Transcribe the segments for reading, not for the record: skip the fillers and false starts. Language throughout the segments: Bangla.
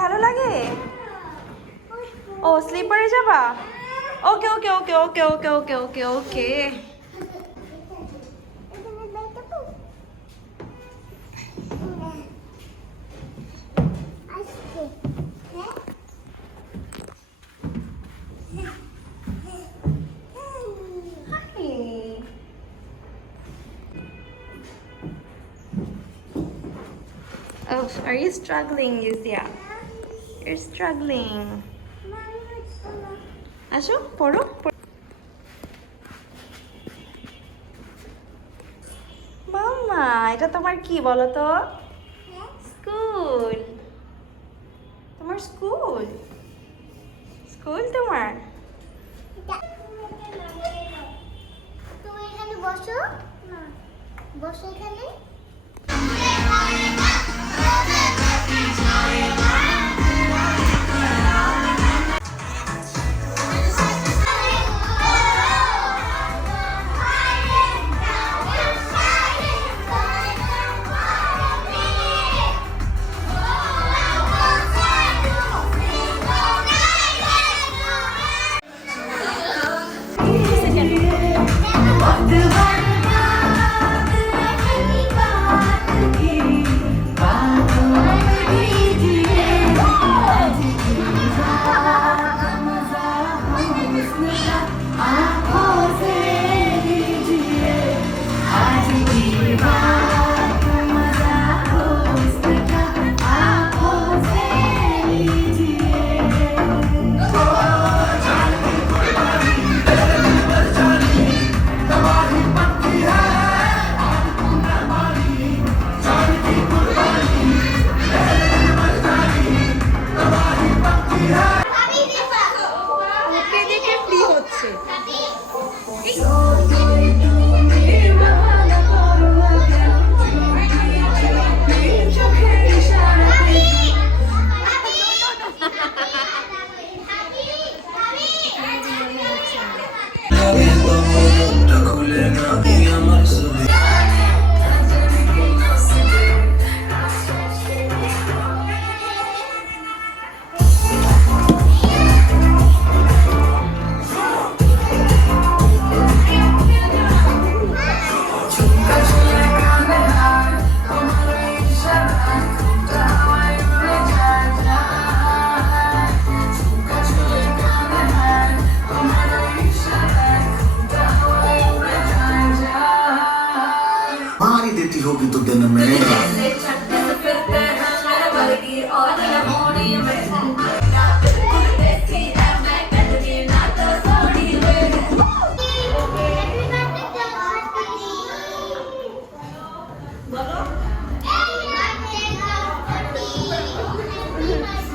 ভালো লাগে? ও স্লিপারে যাবা? ওকে ওকে ওকে ওকে ওকে ওকে ওকে ওকে। Oh, are you struggling, Yuzia? You're struggling. আসো পড়ো। মাম্মা, এটা তোমার কি বলো তো? স্কুল। তোমার স্কুল? স্কুল তোমার? তুমি এখানে বসো না, বসো এখানে। होगी तो दिन में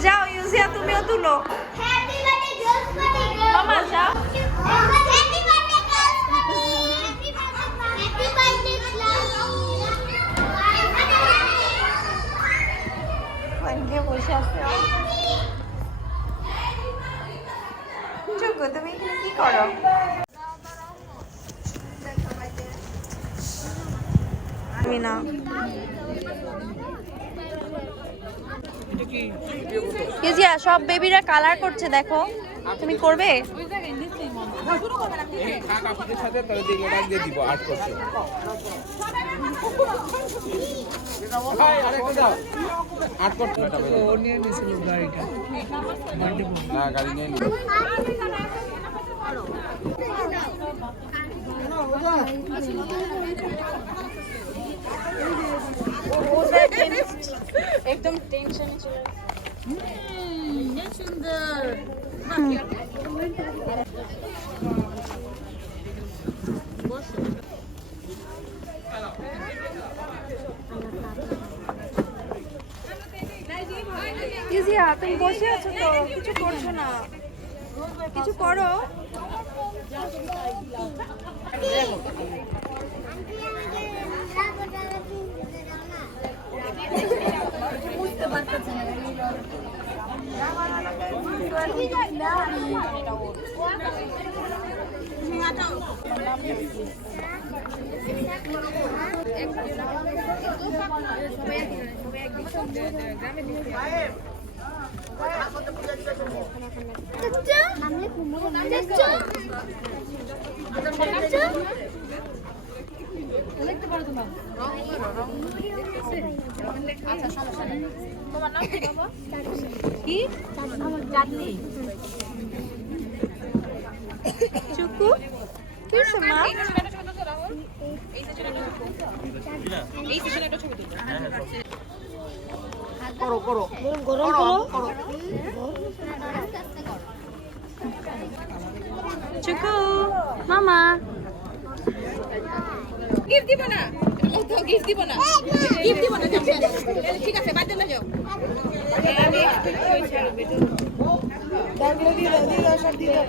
যাও ইউজিয়া, তুমিও তুলো। মামা যাও। বসে আছে যোগ্য, তুমি এখানে কি করো? আমি না ইউজিয়া, সব বেবিরা কালার করছে, দেখো তুমি করবে? একদম টেনশনে চলে সুন্দর। ইউজিয়া, তুমি বসে আছো তো, কিছু করছো না, কিছু করো। বুঝতে পারতেছি না কি চাঁদনি চুকু কি মা করো করো গরম করো চুকু মামা গিফট দিব না গিফট দিব না গিফট দিব না ঠিক আছে বাদ চলে যাও আমি এক্সপেক্ট করেছি আর বেটো ব্যাগগুলো দিয়ে দাও সব দিয়ে দাও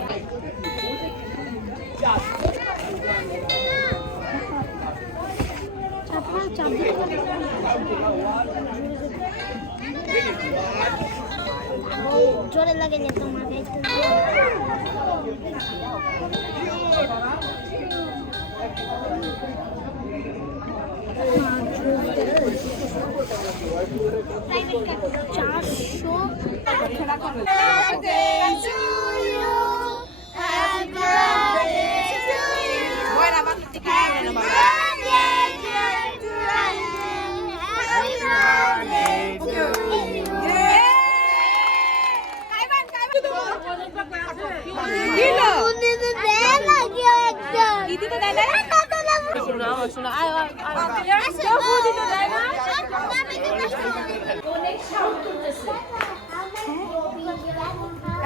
জোরে লাগে না তোমার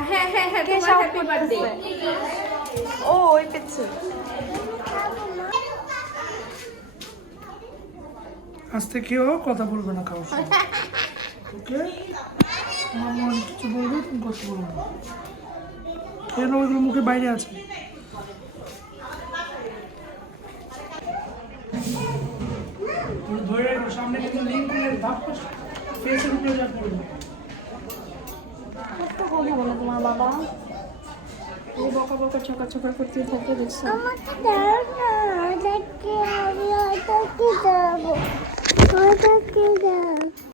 হ্যাঁ হ্যাঁ হ্যাঁ কে শাউট করতেছে ও ওই পেছে আস্তে কেউ কথা বলবে না কারোর সাথে ওকে আমার মনে কিছু বলবে তুমি কথা বলবে না কেন ওইগুলো মুখে বাইরে আছে ধরে রাখো সামনে কিন্তু লিঙ্ক করে ভাব ফেসের উপরে যা করবে কথা বলে তোমার বাবা এই বকা বকা চকা চকা করতে থাকে দেখছো আমাকে দাও না ওটাকে আমি ওটাকে দেবো ওটাকে দাও